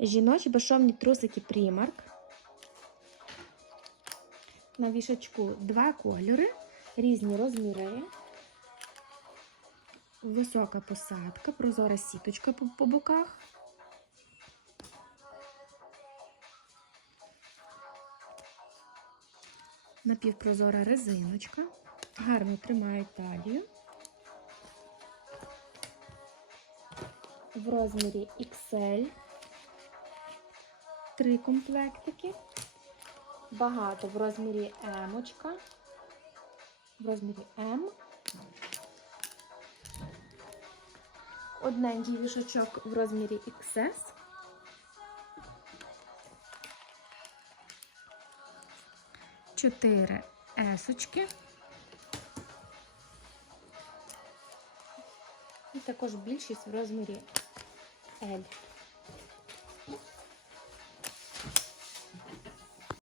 Жіночі безшовні трусики Primark. На вішачку два кольори, різні розміри. Висока посадка, прозора сіточка по, по боках. Напівпрозора резиночка. Гарно тримають талію. В розмірі XL. Три комплектики. Багато в розмірі М. В розмірі М. Одненький вішачок в розмірі XS. Чотири есочки. І також більшість в розмірі L.